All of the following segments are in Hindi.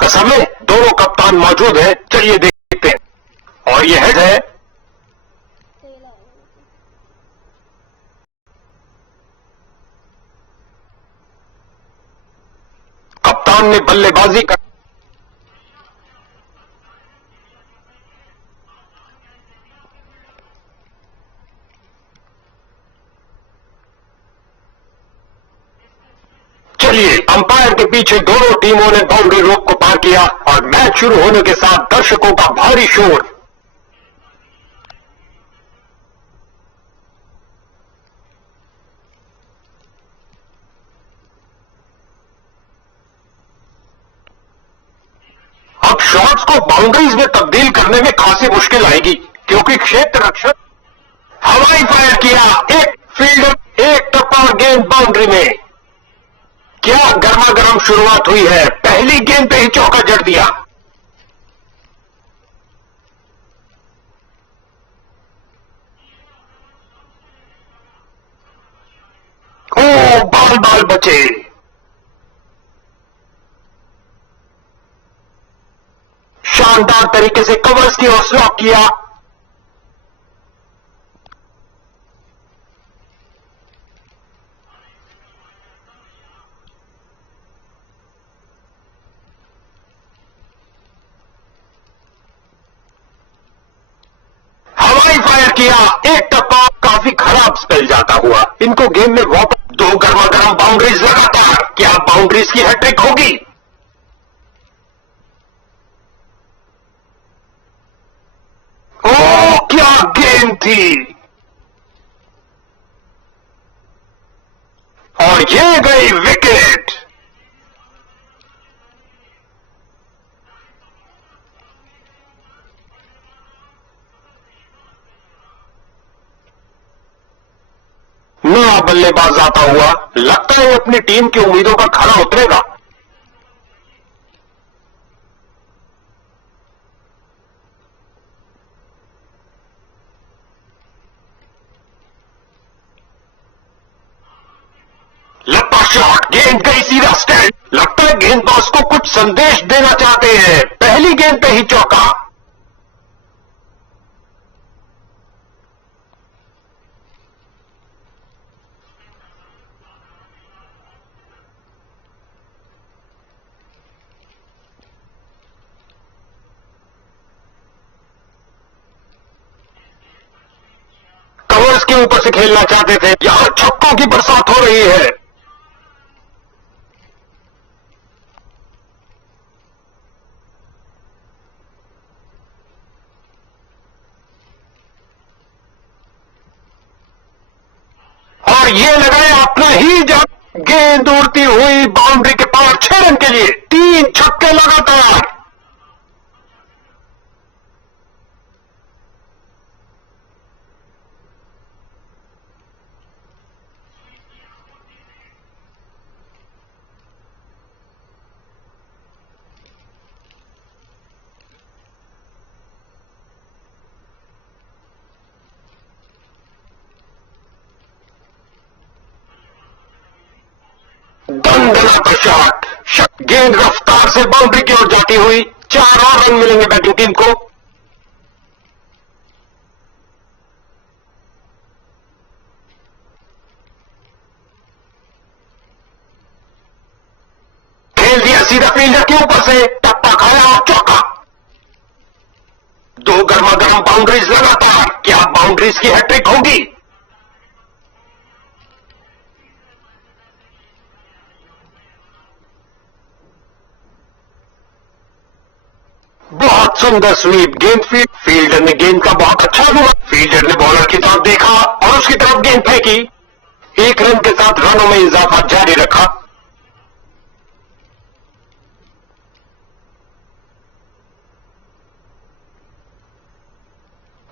का समय, दोनों कप्तान मौजूद हैं। चलिए देखते हैं। और यह है कप्तान ने बल्लेबाजी कर चलिए, अंपायर के पीछे दोनों टीमों ने बाउंड्री रोक को पार किया और मैच शुरू होने के साथ दर्शकों का भारी शोर। अब शॉट्स को बाउंड्रीज में तब्दील करने में खासी मुश्किल आएगी, क्योंकि क्षेत्र रक्षक हवाई फायर किया। एक फील्डर, एक टप्पा और गेंद बाउंड्री में। क्या गर्मा गर्म शुरुआत हुई है। पहली गेंद पे ही चौका जड़ दिया। ओ, बाल बाल बचे। शानदार तरीके से कवर्स की ओर स्लॉक किया। हवाई फायर किया। एक टप्पा काफी खराब स्पेल जाता हुआ। इनको गेम में वापस। दो गर्मा गर्म बाउंड्रीज लगातार। क्या बाउंड्रीज की हैट्रिक होगी? ओ, क्या गेंद थी। और ये गई विकेट। नया बल्लेबाज आता हुआ। लगता है अपनी टीम की उम्मीदों पर खरा उतरेगा। लंबा शॉट, गेंद गई सीधा स्टैंड। लगता है गेंदबाज को कुछ संदेश देना चाहते हैं। पहली गेंद पे ही चौका। कवर्स के ऊपर से खेलना चाहते थे। यहां छक्कों की बरसात हो रही है। और ये लगाया अपना ही जब गेंद उड़ती हुई बाउंड्री के पार 6 रन के लिए। 3 छक्के लगातार। दंदनाता शॉट। गेंद रफ्तार से बाउंड्री की ओर जाती हुई। 4 और रन मिलेंगे बैटिंग टीम को। खेल दिया सीधा फील्डर के ऊपर से। टप्पा खाया और चौका। दो गर्मा गर्म बाउंड्रीज लगातार। क्या बाउंड्रीज की हैट्रिक होगी? बहुत सुंदर स्वीप। गेंद फील्डर ने गेंद का बहुत अच्छा हुआ। फील्डर ने बॉलर की तरफ देखा और उसकी तरफ गेंद फेंकी। 1 रन के साथ रनों में इजाफा जारी रखा।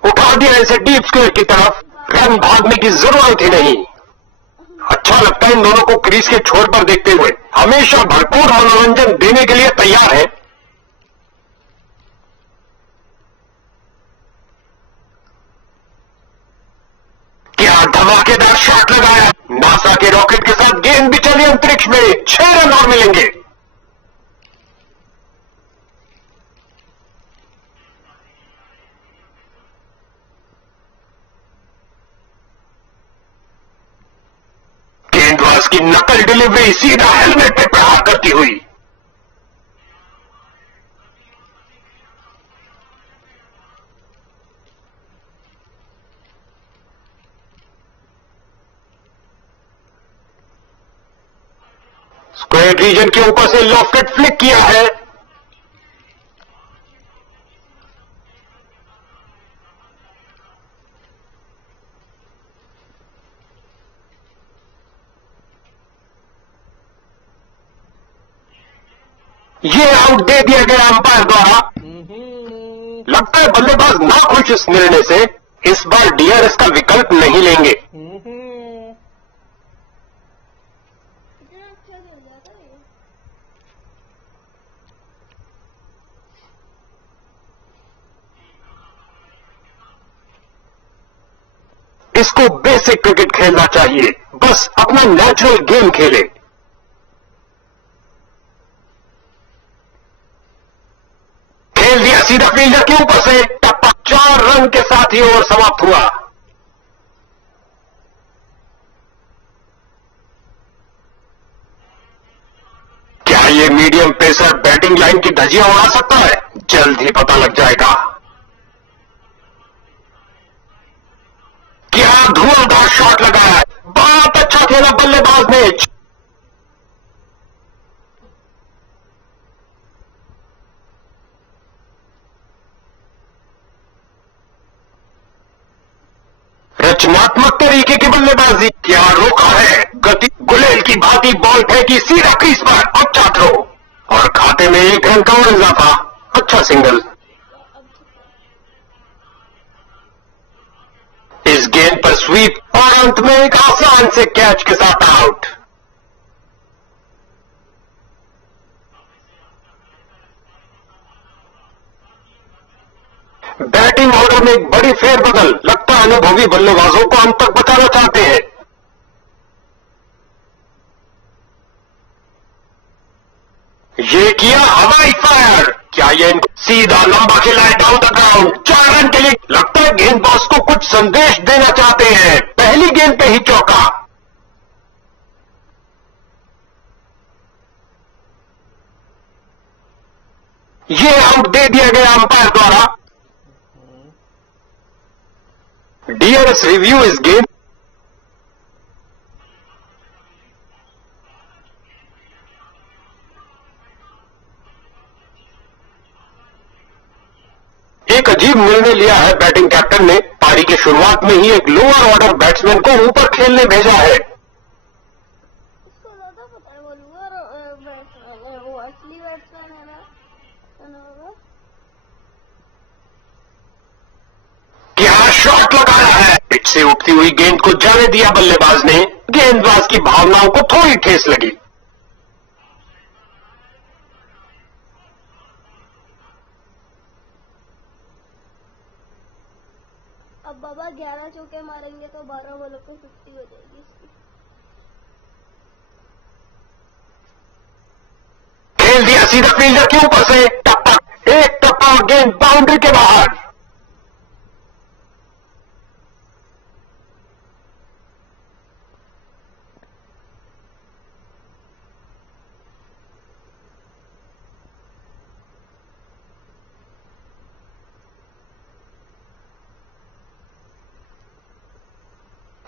उठा दिया इसे डीप स्क्वायर की तरफ। रन भागने की जरूरत ही नहीं। अच्छा लगता है इन दोनों को क्रीज के छोर पर देखते हुए। हमेशा भरपूर मनोरंजन देने के लिए तैयार है। क्या धमाकेदार शॉट लगाया। नासा के रॉकेट के साथ गेंद भी चली अंतरिक्ष में। 6 रन और मिलेंगे। उसकी नकल डिलीवरी सीधा हेलमेट पे प्रहार करती हुई। स्क्वायर रीजन के ऊपर से लॉफ्टेड फ्लिक किया है। ये आउट दे दिया गया अंपायर द्वारा। लगता है बल्लेबाज ना खुश इस निर्णय से। इस बार डीआरएस का विकल्प नहीं लेंगे। इसको बेसिक क्रिकेट खेलना चाहिए, बस अपना नेचुरल गेम खेले। खेल दिया सीधा फील्डर के ऊपर से, टप्पा 4 रन के साथ ही ओवर समाप्त हुआ। क्या ये मीडियम पेसर बैटिंग लाइन की धज्जियां उड़ा सकता है? जल्द ही पता लग जाएगा। क्या धुआंधार शॉट लगाया, बहुत अच्छा खेला बल्लेबाज ने। रचनात्मक तरीके की बल्लेबाजी, क्या रोका है, गति गुलेल की भांति बॉल फेंकी सीधा क्रीज पर, अच्छा थ्रो और खाते में 1 रन का और इजाफा। अच्छा सिंगल। इस गेंद पर स्वीप और अंत में एक आसान से कैच के साथ आउट। बैटिंग ऑर्डर में एक बड़ी फेरबदल, लगता है अनुभवी बल्लेबाजों को अंत तक बचाना चाहते हैं। ये किया हवाई फायर, क्या ये सीधा लंबा खिलाए डाउन द ग्राउंड, 4 रन के लिए। लगता है गेंदबाज को कुछ संदेश देना चाहते हैं। पहली गेंद पे ही चौका। ये आउट दे दिया गया अंपायर द्वारा। डीआरएस रिव्यू इस गेम। एक अजीब निर्णय लिया है बैटिंग कैप्टन ने। पारी की शुरुआत में ही एक लोअर ऑर्डर बैट्समैन को ऊपर खेलने भेजा है। इसको ज्यादा पता है, वो लोअर बैट्समैन है, वो असली बैट्समैन है ना, क्या शॉट लगाया है, पिच से उठती हुई गेंद को जाने दिया बल्लेबाज ने। गेंदबाज की भावनाओं को थोड़ी ठेस लगी। अब बाबा 11 चौके मारेंगे तो 12 बॉलों पे 50 हो जाएगी इसकी। खेल दिया सीधा फील्डर के ऊपर से, टप्पा, एक टप्पा और गेंद बाउंड्री के बाहर।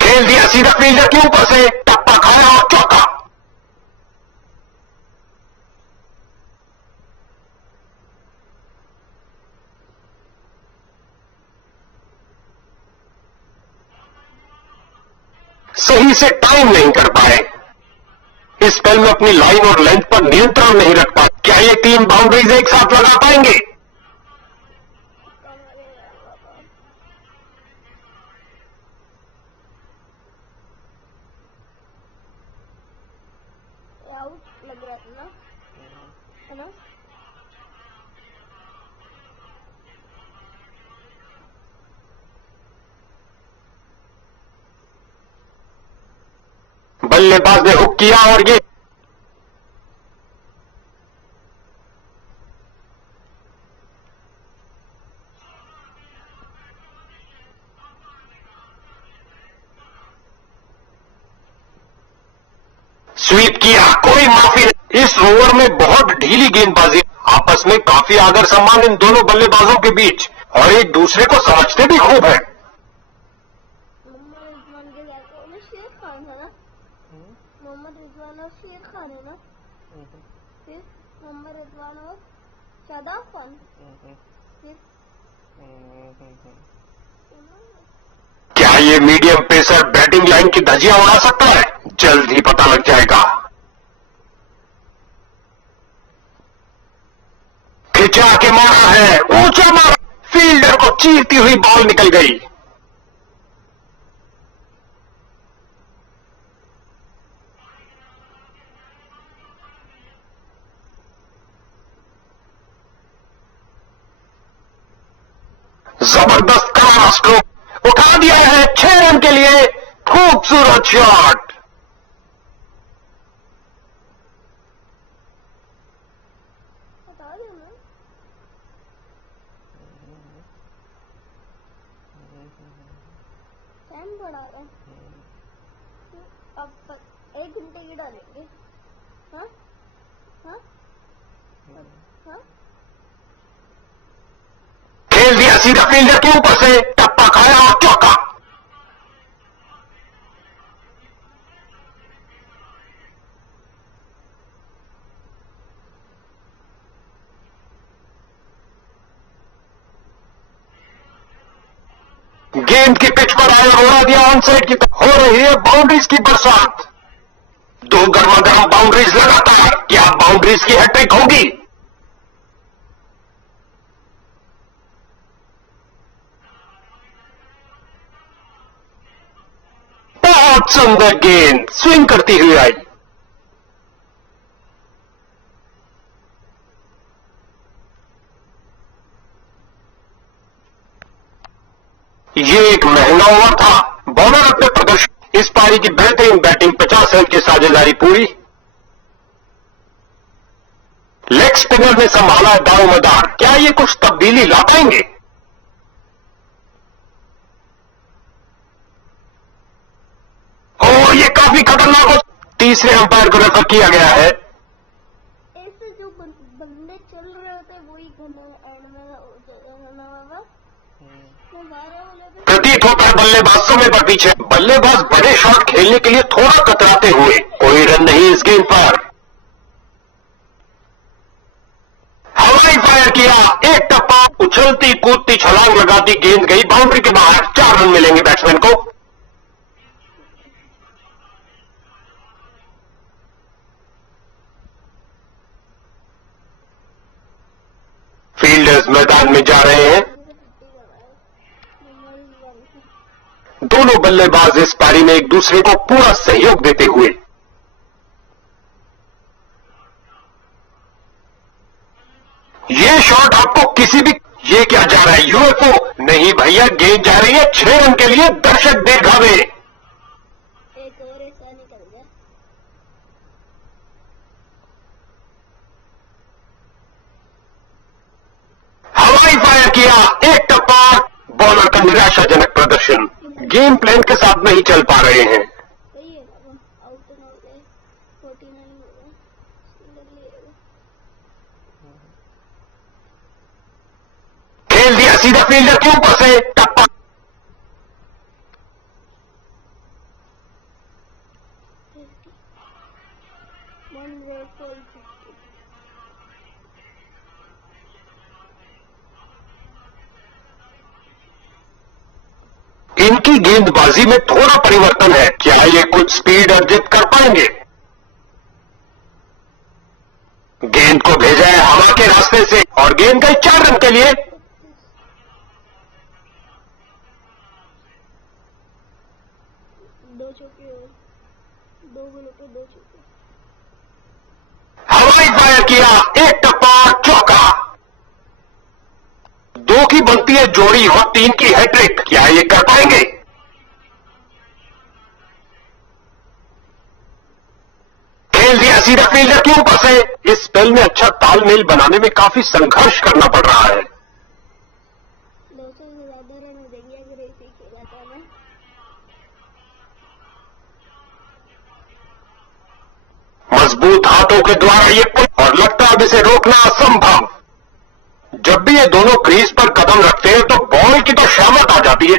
खेल दिया सीधा फील्डर के ऊपर से, टप्पा खाया और चौका। सही से टाइम नहीं कर पाए। इस स्पेल में अपनी लाइन और लेंथ पर नियंत्रण नहीं रख पाए। क्या ये 3 बाउंड्रीज एक साथ लगा पाएंगे? आउट लग रहा था ना, है ना? बल्लेबाज ने हुक किया और ये स्वीप किया, कोई माफी नहीं। इस ओवर में बहुत ढीली गेंदबाजी, आपस में काफी आदर सम्मान इन दोनों बल्लेबाजों के बीच, और एक दूसरे को समझते भी खूब है। मोहम्मद रिजवान के कहते हैं शेर खान है ना, मोहम्मद रिजवान और शेर खान है ना, फिर मोहम्मद रिजवान और शादाब खान, फिर क्या ये मीडियम पेसर बैटिंग लाइन की धज्जियां उड़ा सकता है? जल्द ही पता लग जाएगा। खिंचा के मारा है, ऊंचा मारा, फील्डर को चीरती हुई बॉल निकल गई। जबरदस्त करारा स्ट्रोक, उठा दिया है 6 रन के लिए। खूबसूरत शॉट। बता दो ना, टाइम बढ़ा रहा है, अब तक 1 घंटे की डालेंगे। हाँ हाँ हाँ, खेल दिया सीधा फील्डर के ऊपर से, टप्पा खाया और चौका। गेंद की पिच पर आया, उड़ा दिया ऑन साइड की तरफ। हो रही है बाउंड्रीज की बरसात। 2 गर्मा-गर्म बाउंड्रीज लगातार, क्या बाउंड्रीज की हैट्रिक होगी? बहुत सुंदर गेंद स्विंग करती हुई आई। ये एक महंगा ओवर था। बॉलर अपने प्रदर्शन, इस पारी की बेहतरीन बैटिंग, 50 रन की साझेदारी पूरी। लेग स्पिनर ने संभाला दारोमदार, क्या ये कुछ तब्दीली ला पाएंगे? ओ, ये काफी खतरनाक हो। तीसरे अंपायर को रेफर किया गया है। ऐसे जो बंदे चल रहे होते वही एंड में होना होगा। मैं 12 बोले थे, प्रतीत होता है बल्लेबाज समय पर पीछे। बल्लेबाज बड़े शॉट खेलने के लिए थोड़ा कतराते हुए। कोई रन नहीं इस गेंद पर। हवाई फायर किया, एक टप्पा, उछलती कूदती छलांग लगाती गेंद गई बाउंड्री के बाहर। 4 रन मिलेंगे बैट्समैन को। फील्डर्स मैदान में जा रहे हैं। दोनों बल्लेबाज इस पारी में एक दूसरे को पूरा सहयोग देते हुए। ये शॉट आपको किसी भी, ये क्या जा रहा है यूएफओ? नहीं भैया, गेंद जा रही है 6 रन के लिए। दर्शक दीर्घावे। एक और ऐसा निकल गया। हवाई फायर किया, एक टप्पा, बॉलर का निराशाजनक प्रदर्शन। गेम प्लान के साथ नहीं चल पा रहे हैं। सही है ना, आउट हो गए, 49 हो गए, सिंगल लिएगा। खेल दिया सीधा फील्डर के ऊपर से, टप्पा। One way full 50। इनकी गेंदबाजी में थोड़ा परिवर्तन है, क्या ये कुछ स्पीड अर्जित कर पाएंगे? गेंद को भेजा है हवा के रास्ते से और गेंद गई 4 रन के लिए। 2 चौके और 2 बोले तो 2 चौके। हवाई फायर किया, एक टप्पा, चौका। 2 की बनती है जोड़ी और 3 की हैट्रिक, क्या ये कर पाएंगे? खेल दिया सीधा फील्डर के ऊपर से। इस स्पेल में अच्छा तालमेल बनाने में काफी संघर्ष करना पड़ रहा है। 200 से ज्यादा रन हो जाएंगे अगर ऐसे ही खेला था ना। हाथों के द्वारा ये और लगता है अब इसे रोकना असंभव। जब भी ये दोनों क्रीज पर कदम रखते हैं तो बॉल की तो शामत आ जाती है।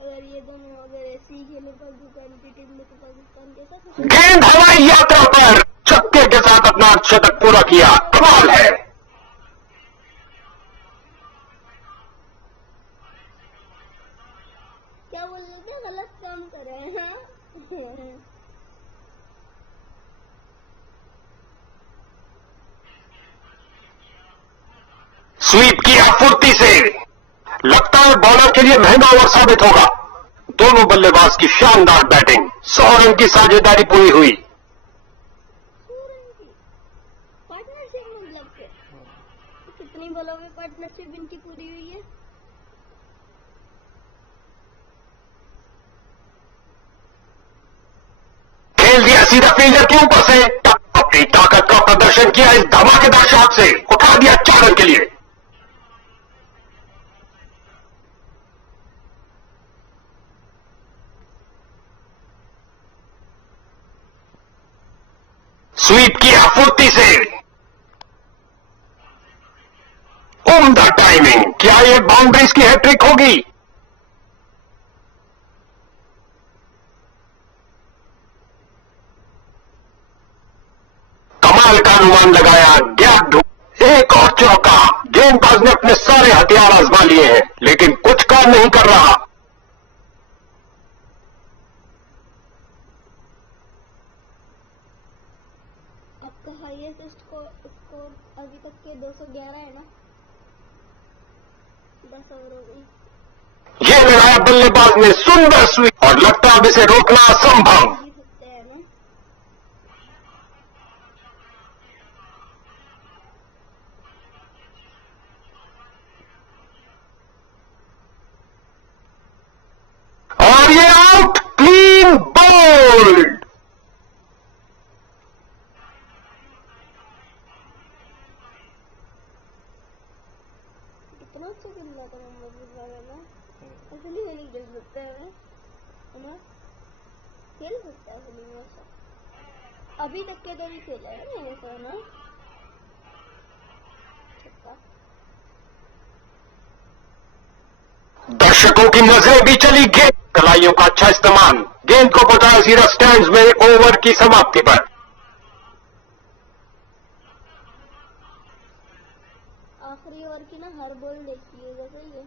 अगर ये दोनों अगर ऐसे ही खेले पाकिस्तान की टीम में तो पाकिस्तान कैसा गेंद हवाई यात्रा पर छक्के के साथ अपना शतक पूरा किया। कमाल है। क्या बोल रहे थे, गलत काम कर रहे हैं। स्वीप किया फुर्ती से। लगता है बॉलर के लिए महंगा ओवर साबित होगा। दोनों बल्लेबाज की शानदार बैटिंग। 100 रन की साझेदारी पूरी हुई। पार्टनरशिप मतलब के कितनी बॉलों में पार्टनरशिप इनकी पूरी हुई है। खेल दिया सीधा फील्डर के ऊपर से। अपनी ताकत का प्रदर्शन किया इस धमाकेदार शॉट से। उठा दिया 4 रन के लिए। स्वीप किया फुर्ती से। उम्दा टाइमिंग। क्या ये बाउंड्रीज की हैट्रिक होगी? कमाल का अनुमान लगाया। गैप ढूंढ एक और चौका। गेंदबाज ने अपने सारे हथियार आजमा लिए हैं लेकिन कुछ काम नहीं कर रहा। आपका हाईएस्ट स्कोर अभी तक के 211 है ना। 10 ओवर हो गई। ये लगाया बल्लेबाज ने सुंदर स्वीप और लगता है अब इसे रोकना असंभव। जीत सकते हैं ना। और ये आउट। Clean bowled. कितना अच्छा खेल रहा था मोहम्मद रिजवान ना। असली में नहीं खेल सकता है ना। खेल सकता है असली में ऐसा। अभी तक के तो भी खेला है ना ऐसा ना। छक्का। दर्शकों की नजरें भी चली गेंद कलाइयों का अच्छा इस्तेमाल। गेंद को पहुंचाया सीधा स्टैंड्स में ओवर की समाप्ति पर। आखिरी ओवर की ना हर बॉल देखी है जैसे ये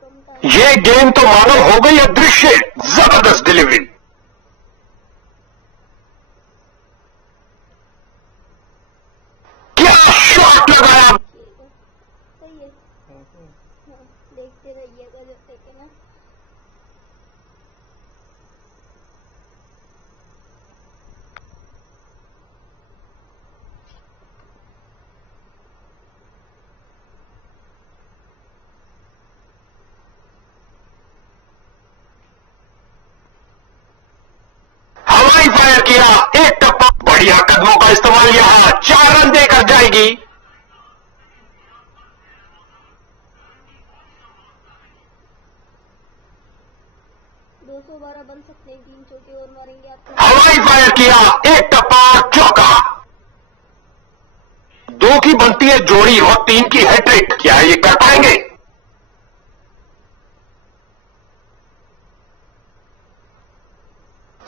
कम टाइम। ये गेंद तो मानो हो गई अदृश्य। जबरदस्त डिलीवरी। क्या शॉट लगाया। सही है। हाँ, देखते रहिएगा जब तक है ना। हवाई फायर किया। एक टप्पा। बढ़िया कदमों का इस्तेमाल यहां 4 रन देकर जाएगी। 212 बन सकते हैं। 3 चौके और मारेंगे आप। हवाई फायर किया। एक टप्पा चौका। 2 की बनती है जोड़ी और 3 की हैट्रिक। क्या ये कर पाएंगे?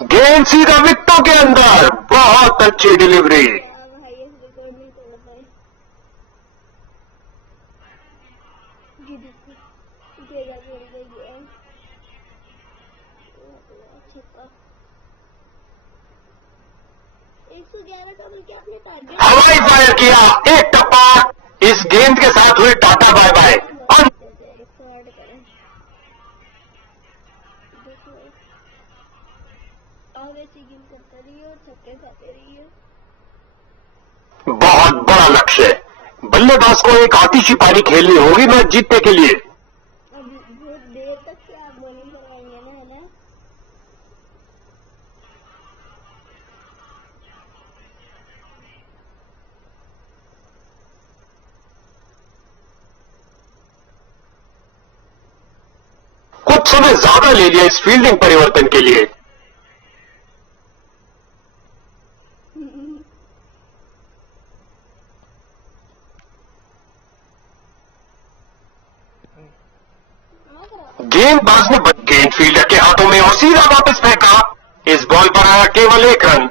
गेंद सीधा विकेटों के अंदर। बहुत अच्छी डिलीवरी। हाईएस्ट रिकॉर्ड नहीं तोड़ पाए। जी देखो उठेगा जोड़ गई है। छक्का। 111 का बल्कि आपने टारगेट हवाई फायर किया। एक टप्पा। इस गेंद के साथ हुई टाटा बाय बाय। 108 करें। देखो आप ऐसी गेम करते रहिए और छक्के खाते रहिए। बहुत बड़ा लक्ष्य है। बल्लेबाज को एक आतिशी पारी खेलनी होगी मैच जीतने के लिए। अभी बहुत देर तक से आप बॉलिंग करवाएंगे ना, है ना। कुछ समय ज्यादा ले लिया इस फील्डिंग परिवर्तन के लिए। गेंदबाज ने गेंद फील्डर के हाथों में और सीधा वापस फेंका। इस बॉल पर आया केवल 1 रन।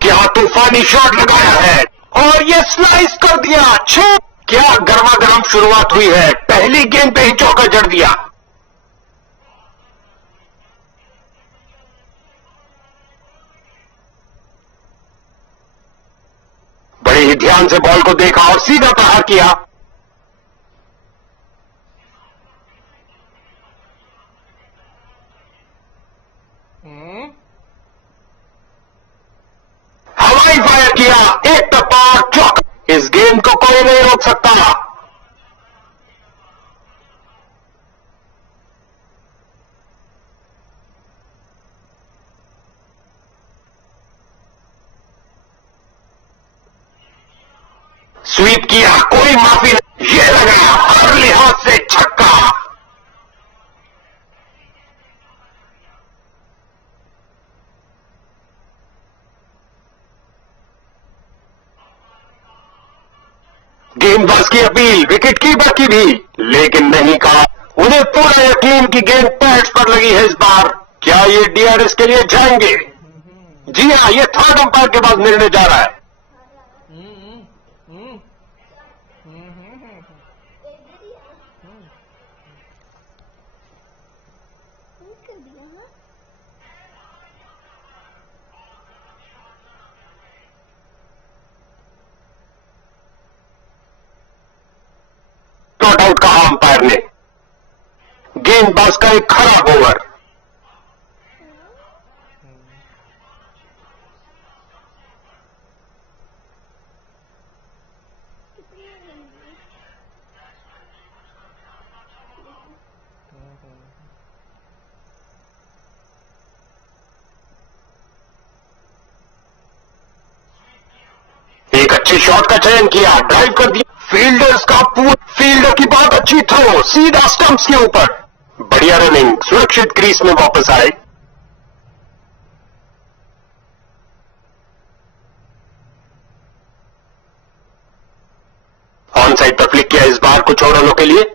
क्या तूफानी शॉट लगाया है और ये स्लाइस कर दिया। 6। क्या गर्मा-गर्म शुरुआत हुई है, पहली गेंद पे ही चौका जड़ दिया। बड़े ही ध्यान से बॉल को देखा और सीधा प्रहार किया। हवाई फायर किया, एक टप्पा और चौका। इस गेंद को कोई नहीं रोक सकता। स्वीप किया, कोई माफी नहीं। ये लगा हर लिहाज से छक्का। गेंदबाज की अपील विकेट कीपर की भी, लेकिन नहीं कहा। उन्हें पूरा यकीन की गेंद पैड्स पर लगी है इस बार। क्या ये डीआरएस के लिए जाएंगे? जी हां, ये थर्ड अंपायर के बाद निर्णय जा रहा है। नॉट आउट कहा अंपायर ने। गेंदबाज का एक खराब ओवर। एक अच्छे शॉट का चयन किया, ड्राइव कर दिया। फील्डर की बहुत अच्छी थ्रो, सीधा स्टंप्स के ऊपर। बढ़िया रनिंग, सुरक्षित क्रीज में वापस आए। ऑन साइड पर फ्लिक किया इस बार कुछ और रनों के लिए।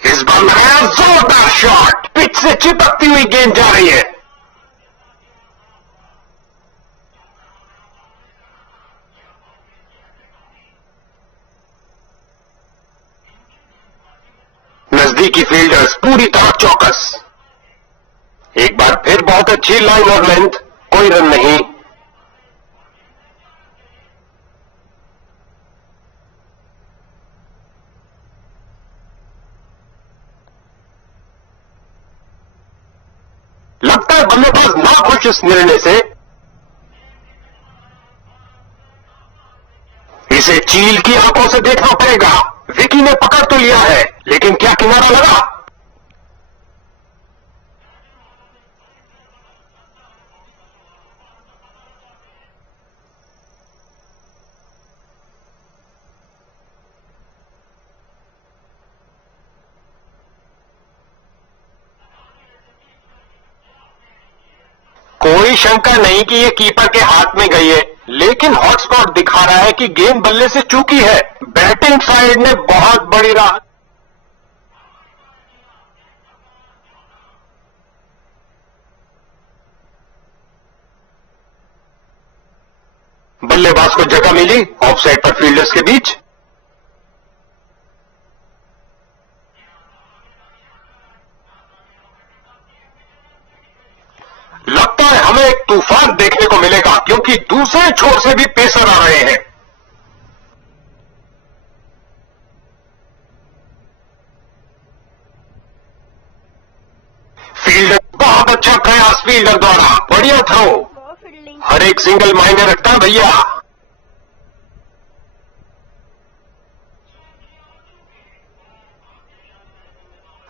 इस बार नया जोरदार शॉट, पिच से चिपकती हुई गेंद जा रही है। नजदीकी फील्डर्स पूरी तरह चौकस। एक बार फिर बहुत अच्छी लाइन और लेंथ, कोई रन नहीं। लगता है बल्लेबाज नाखुश इस निर्णय से। इसे चील की आंखों से देखना पड़ेगा। विकी ने पकड़ तो लिया है, लेकिन क्या किनारा लगा? कोई शंका नहीं कि ये कीपर के हाथ में गई है, लेकिन हॉटस्पॉट दिखा रहा है कि गेंद बल्ले से चूकी है। बैटिंग साइड ने बहुत बड़ी राहत। बल्लेबाज को जगह मिली ऑफ साइड पर फील्डर्स के बीच। लगता है हमें एक तूफान देखने को मिलेगा, क्योंकि दूसरे छोर से भी पेसर आ रहे हैं। फील्डर, बहुत अच्छा प्रयास फील्डर द्वारा, बढ़िया थ्रो। हर एक सिंगल मायने रखता है भैया।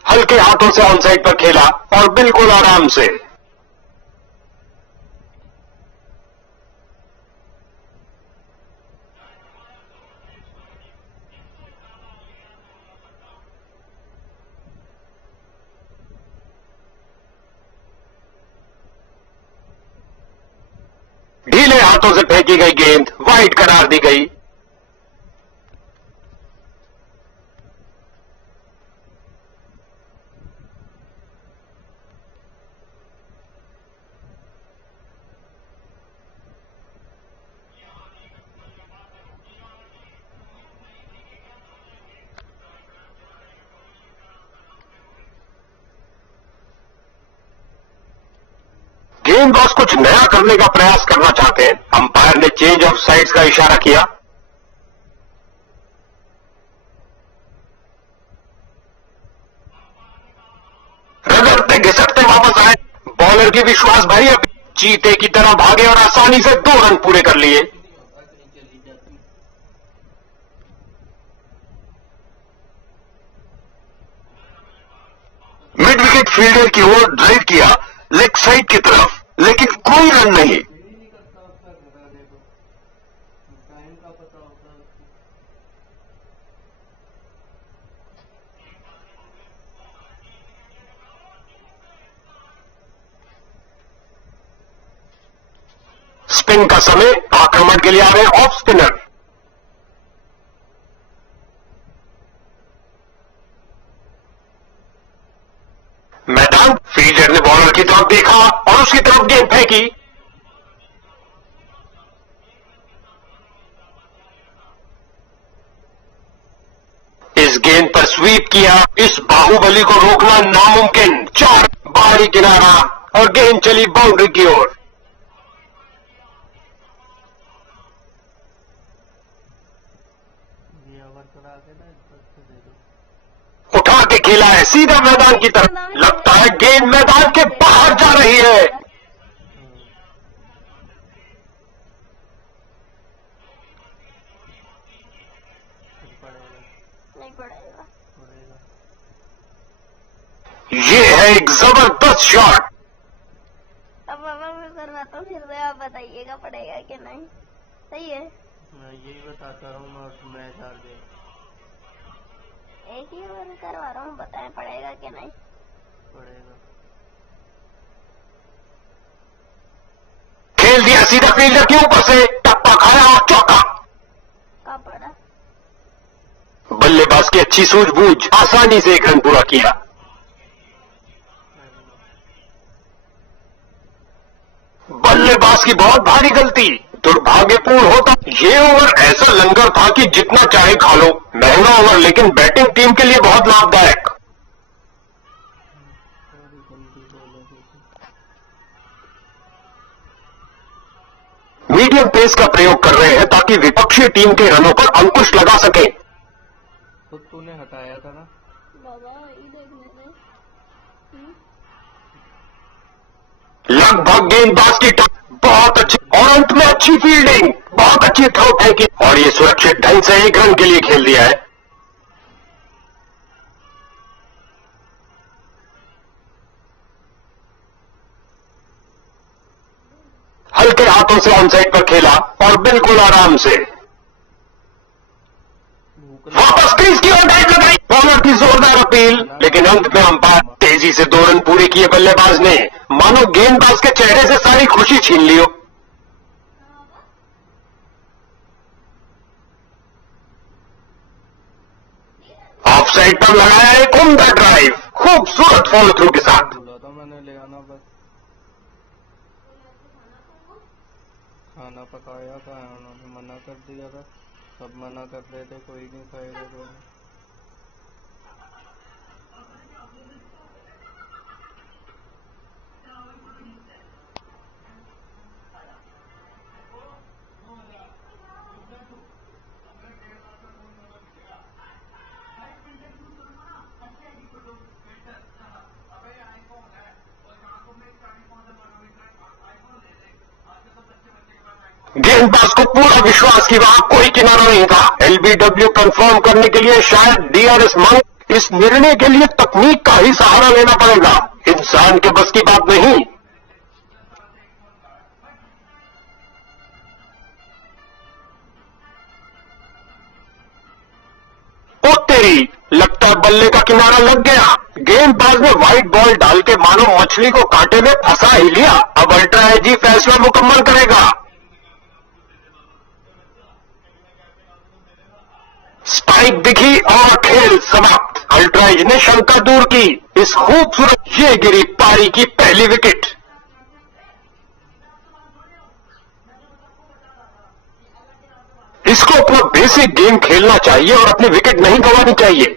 हल्के हाथों से ऑन साइड पर खेला और बिल्कुल आराम से। हाथों से फेंकी गई गेंद वाइड करार दी गई। गेंदबाज कुछ नया करने का प्रयास करना चाहते हैं। अंपायर ने चेंज ऑफ साइड्स का इशारा किया। रगड़ते घिसटते वापस आए। बॉलर की विश्वास भरी अपील, चीते की तरह भागे और आसानी से 2 रन पूरे कर लिए। मिड विकेट फील्डर की ओर ड्राइव किया लेग साइड की तरफ, लेकिन कोई रन नहीं। स्पिन का समय, आक्रमण के लिए आ रहे ऑफ स्पिनर। मैदान फील्डर ने बॉलर की तरफ देखा और उसकी तरफ गेंद फेंकी। इस गेंद पर स्वीप किया। इस बाहुबली को रोकना नामुमकिन। 4 बाहरी किनारा और गेंद चली बाउंड्री की ओर। उठा के खेला है सीधा मैदान की तरफ। लगता है गेंद मैदान के बाहर जा रही है। नहीं पड़ेगा। ये है एक जबरदस्त शॉट। अब बाबा मैं करवाता हूँ, फिर से आप बताइएगा पड़ेगा कि नहीं। सही है, मैं यही बताता हूँ। मैच हार गए। एक ही बार करवा रहा हूँ, बताएं पड़ेगा कि नहीं। पड़ेगा। खेल दिया सीधा फील्डर के ऊपर से, टप्पा खाया और चौका। कहाँ पड़ा? बल्लेबाज की अच्छी सूझबूझ, आसानी से 1 रन पूरा किया। बल्लेबाज की बहुत भारी गलती, दुर्भाग्यपूर्ण होता। ये ओवर ऐसा लंगर था कि जितना चाहे खा लो। महंगा ओवर, लेकिन बैटिंग टीम के लिए बहुत लाभदायक। मीडियम पेस का प्रयोग कर रहे हैं ताकि विपक्षी टीम के रनों पर अंकुश लगा सके। तो तूने हटाया था ना। बाबा ये देखने में लगभग गेंदबाज की टच, बहुत अच्छी और अंत में अच्छी फील्डिंग, बहुत अच्छी थ्रो फेंकी और ये सुरक्षित ढंग से 1 रन के लिए खेल दिया है। हल्के हाथों से ऑन साइड पर खेला और बिल्कुल आराम से वापस क्रीज की ओर ड्राइव लगाई। बॉलर की जोरदार अपील, लेकिन अंत में अंपायर तेजी से 2 रन पूरे किए। बल्लेबाज ने मानो गेंदबाज के चेहरे से सारी खुशी छीन ली हो। ऑफ साइड पर लगाया एक उम्दा ड्राइव, खूबसूरत फॉलो थ्रू के साथ। बोला था मैंने ले आना, बस खाना पकाया था, उन्होंने मना कर दिया था। सब मना कर रहे थे, कोई नहीं खाएगा कोई नहीं। गेंदबाज को पूरा विश्वास कि वहां कोई किनारा नहीं था। एलबीडब्ल्यू कंफर्म करने के लिए शायद डीआरएस मांग। इस निर्णय के लिए तकनीक का ही सहारा लेना पड़ेगा, इंसान के बस की बात नहीं। ओ तेरी, लगता बल्ले का किनारा लग गया। गेंदबाज ने व्हाइट बॉल डाल के मानो मछली को कांटे में फंसा ही लिया। अब अल्ट्रा एजी फैसला मुकम्मल करेगा। स्ट्राइक दिखी और खेल समाप्त। अल्ट्राइज ने शंका दूर की। इस खूबसूरत ये गिरी पारी की पहली विकेट। इसको अपना बेसिक गेम खेलना चाहिए और अपनी विकेट नहीं गंवानी चाहिए।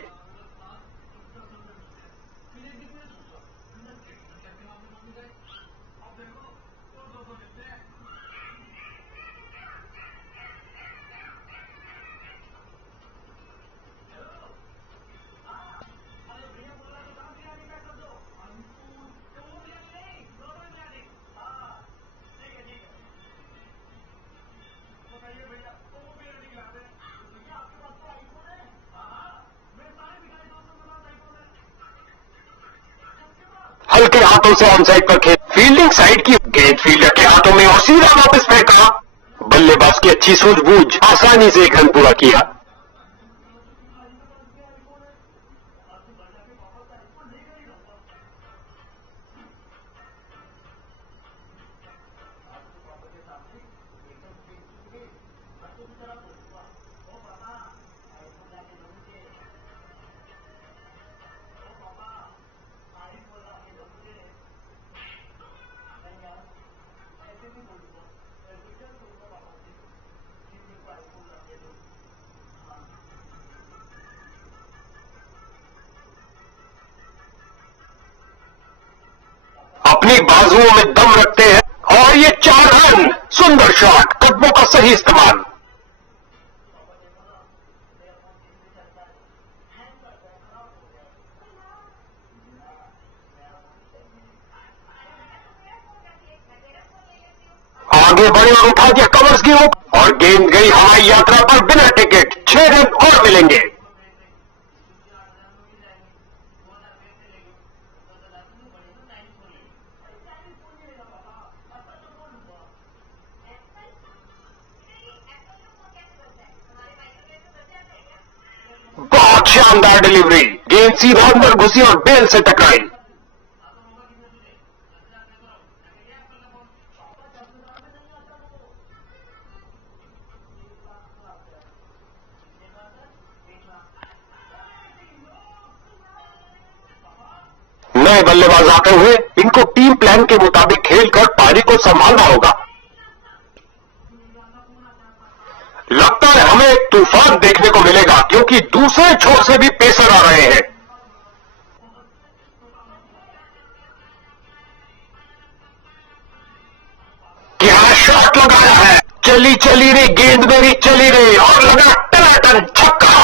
हल्के हाथों से ऑन साइड पर खेल। फील्डिंग साइड की गेंद फील्डर के हाथों में और सीधा वापस फेंका। बल्लेबाज की अच्छी सूझबूझ, आसानी से एक रन पूरा किया। अपनी बाजुओं में दम रखते हैं और ये 4 रन। सुंदर शॉट, कदमों का सही इस्तेमाल। आगे बढ़े और उठा दिया कवर्स की हुक और गेंद गई हवाई यात्रा पर बिना टिकट। 6 रन और मिलेंगे। बहुत शानदार डिलीवरी। गेंद सीधा अंदर घुसी और बेल से टकराई। नए बल्लेबाज आते हुए इनको टीम प्लान के मुताबिक खेलकर पारी को संभालना होगा। लगता है हमें एक तूफान देखने को मिलेगा क्योंकि दूसरे छोर से भी पेसर आ रहे हैं। क्या शॉट लगाया है। चली चली रे गेंद मेरी चली रे और लगा टनाटन छक्का।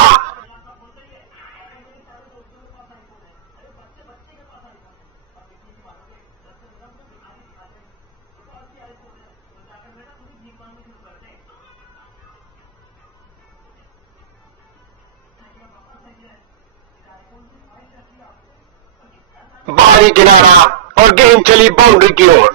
बाहरी किनारा और गेंद चली बाउंड्री की ओर।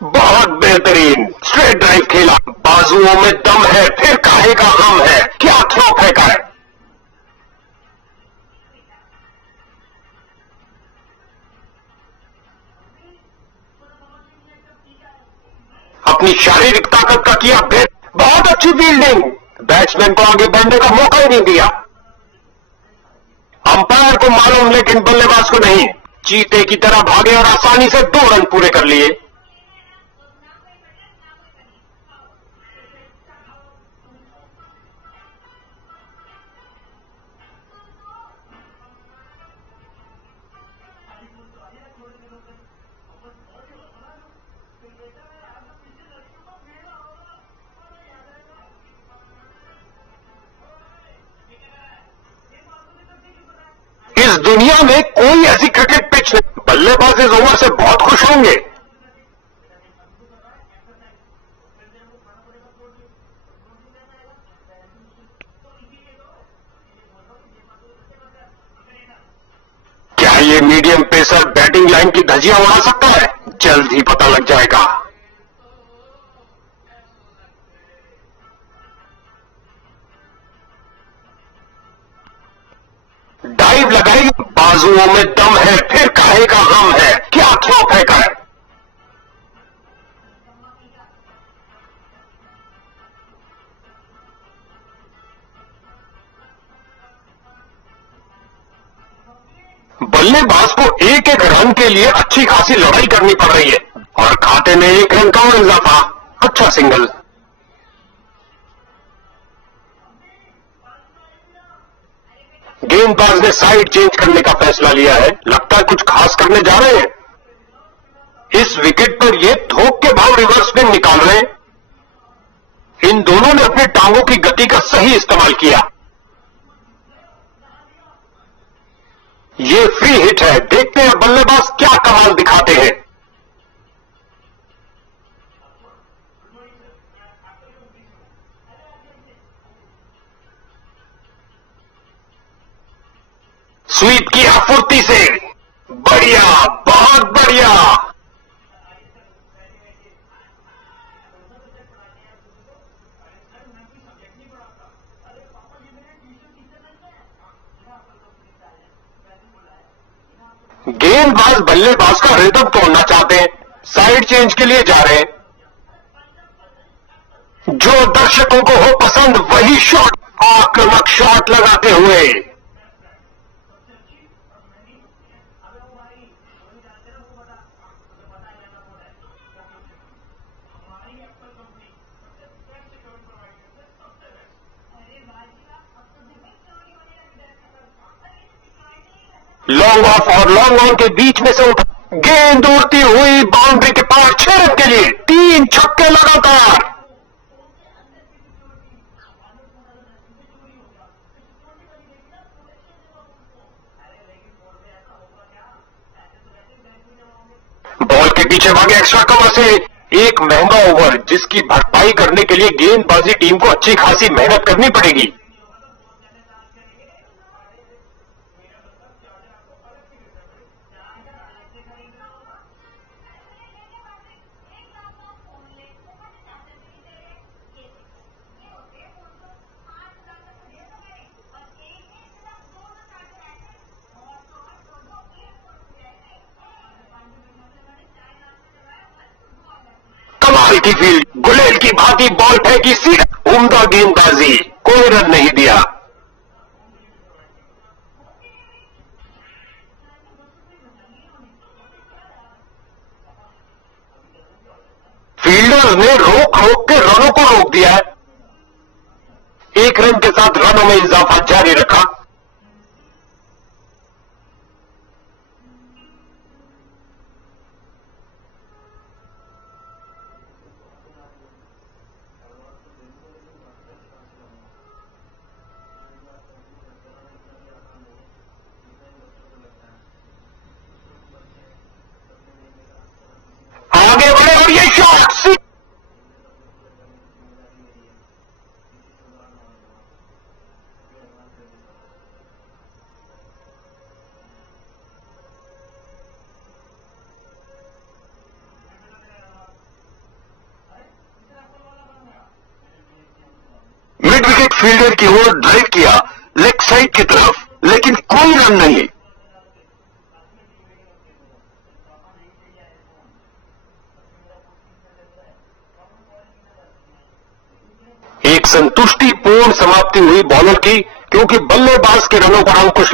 बहुत बेहतरीन स्ट्रेट ड्राइव खेला। बाजुओं में दम है, फिर काहे का गम है। क्या थ्रो फेंका है। अपनी शारीरिक ताकत का किया भेद। बहुत अच्छी फील्डिंग। बैट्समैन को आगे बढ़ने का मौका ही नहीं दिया। अंपायर को मालूम लेकिन बल्लेबाज को नहीं। चीते की तरह भागे और आसानी से 2 रन पूरे कर लिए। इस दुनिया में कोई ऐसी क्रिकेट पिच नहीं। बल्लेबाज इस ओवर से बहुत खुश होंगे। क्या ये मीडियम पेसर बैटिंग लाइन की धज्जियां उड़ा सकता है? जल्द ही पता लग जाएगा। बाजुओं में दम है, फिर काहे का गम है, क्या क्यों फेंका है। बल्लेबाज को एक एक रन के लिए अच्छी खासी लड़ाई करनी पड़ रही है और खाते में एक रन का और इजाफा। अच्छा सिंगल। गेंदबाज ने साइड चेंज करने का फैसला लिया है, लगता है कुछ खास करने जा रहे हैं। इस विकेट पर ये थोक के भाव रिवर्स में निकाल रहे हैं। इन दोनों ने अपने टांगों की गति का सही इस्तेमाल किया। ये फ्री हिट है, देखते हैं बल्लेबाज क्या कमाल दिखाते हैं। स्वीप किया फुर्ती से, बढ़िया, बहुत बढ़िया। गेंदबाज बल्लेबाज का रिदम तोड़ना चाहते हैं, साइड चेंज के लिए जा रहे हैं। जो दर्शकों को हो पसंद वही शॉट, आक्रामक शॉट लगाते हुए। लॉन्ग ऑफ और लॉन्ग ऑन के बीच में से उठा, गेंद उड़ती हुई बाउंड्री के पार 6 रन के लिए, 3 छक्के लगातार। बॉल के पीछे भागे एक्स्ट्रा कवर से एक महंगा ओवर, जिसकी भरपाई करने के लिए गेंदबाजी टीम को अच्छी खासी मेहनत करनी पड़ेगी। कमाल की फील्ड, गुलेल की भांति बॉल फेंकी सीधा, उम्दा गेंदबाजी, कोई रन नहीं दिया। फील्डर्स ने रोक रोक के रनों को रोक दिया है। 1 रन के साथ रनों में इजाफा जारी रखा। आगे बढ़े और ये शॉट मिड विकेट फील्डर की ओर ड्राइव किया, लेग साइड की तरफ, लेकिन कोई रन नहीं। एक संतुष्टिपूर्ण समाप्ति हुई बॉलर की, क्योंकि बल्लेबाज के रनों पर अंकुश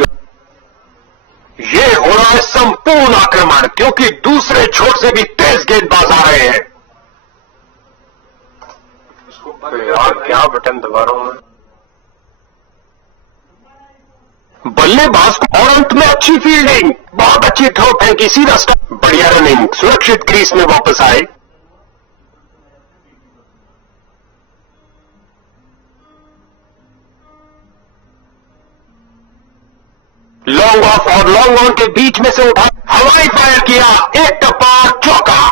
ये हो रहा है संपूर्ण आक्रमण, क्योंकि दूसरे छोर से भी तेज गेंदबाज आ रहे हैं। यार क्या बटन दबा रहा हूं मैं। बल्लेबाज को और अंत में अच्छी फील्डिंग, बहुत अच्छी थ्रो फेंकी, सीधा स्टॉप, बढ़िया रनिंग, सुरक्षित क्रीज में वापस आए। लॉन्ग ऑफ और लॉन्ग ऑन के बीच में से उठा, हवाई फायर किया, एक टप्पा चौका।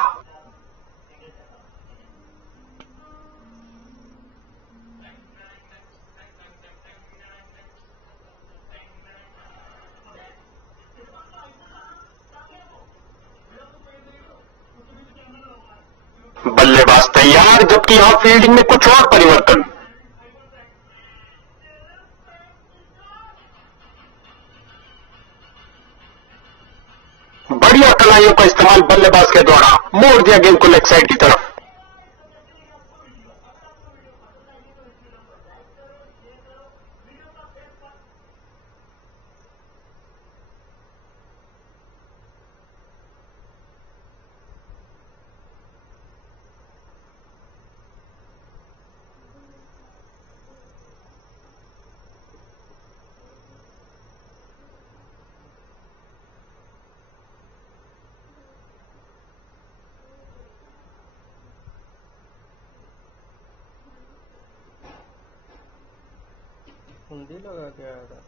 बल्लेबाज तैयार, जबकि यहां फील्डिंग में कुछ और परिवर्तन। बल्लाइयों का इस्तेमाल बल्लेबाज के द्वारा मोड़ दिया गेंद को लेग साइड की तरफ। कुंडी लगा के आया था।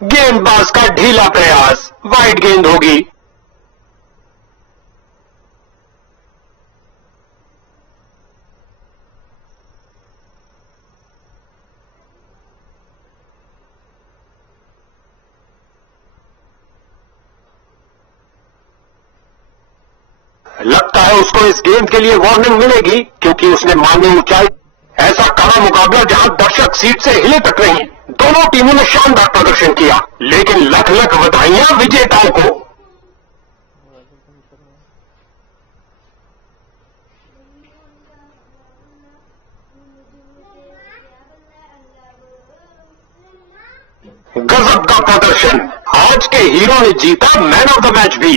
गेंदबाज का ढीला प्रयास, वाइड गेंद होगी। लगता है उसको इस गेंद के लिए वार्निंग मिलेगी, क्योंकि उसने मानी ऊंचाई। ऐसा कड़ा मुकाबला जहां दर्शक सीट से हिले तक नहीं। दोनों टीमों ने शानदार प्रदर्शन किया, लेकिन लख लख बधाइयां विजेताओं को। गजब का प्रदर्शन, आज के हीरो ने जीता मैन ऑफ द मैच भी।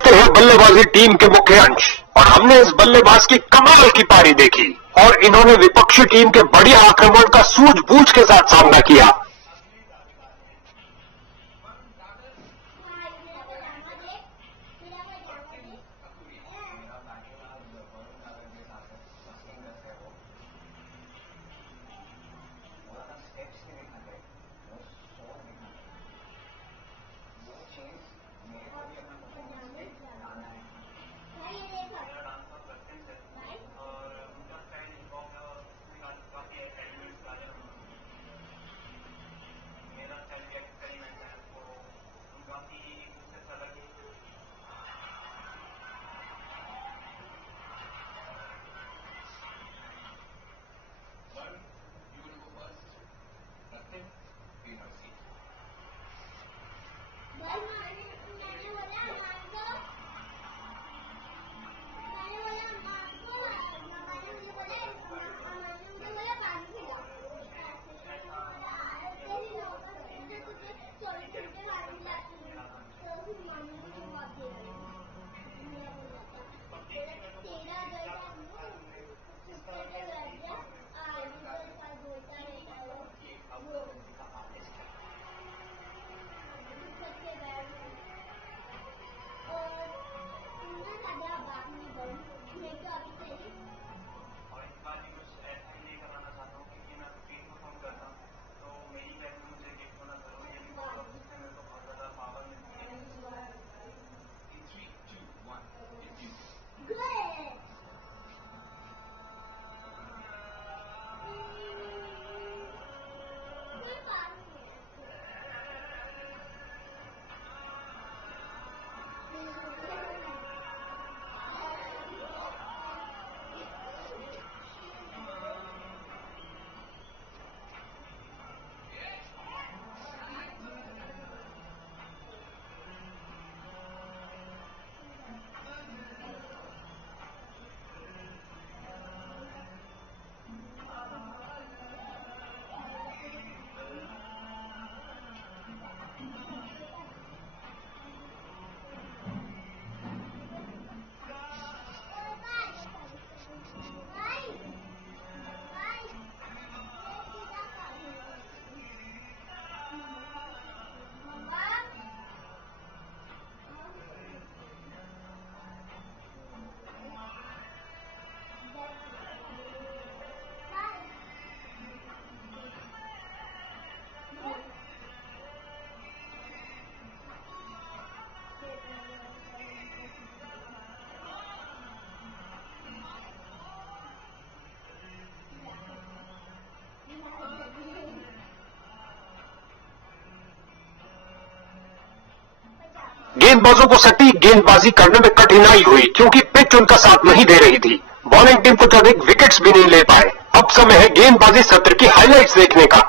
तो है बल्लेबाजी टीम के मुख्य अंश, और हमने इस बल्लेबाज की कमाल की पारी देखी, और इन्होंने विपक्षी टीम के बढ़िया आक्रमण का सूझबूझ के साथ सामना किया। गेंदबाजों को सटीक गेंदबाजी करने में कठिनाई हुई क्योंकि पिच उनका साथ नहीं दे रही थी। बॉलिंग टीम कुछ अधिक विकेट्स भी नहीं ले पाए। अब समय है गेंदबाजी सत्र की हाइलाइट्स देखने का।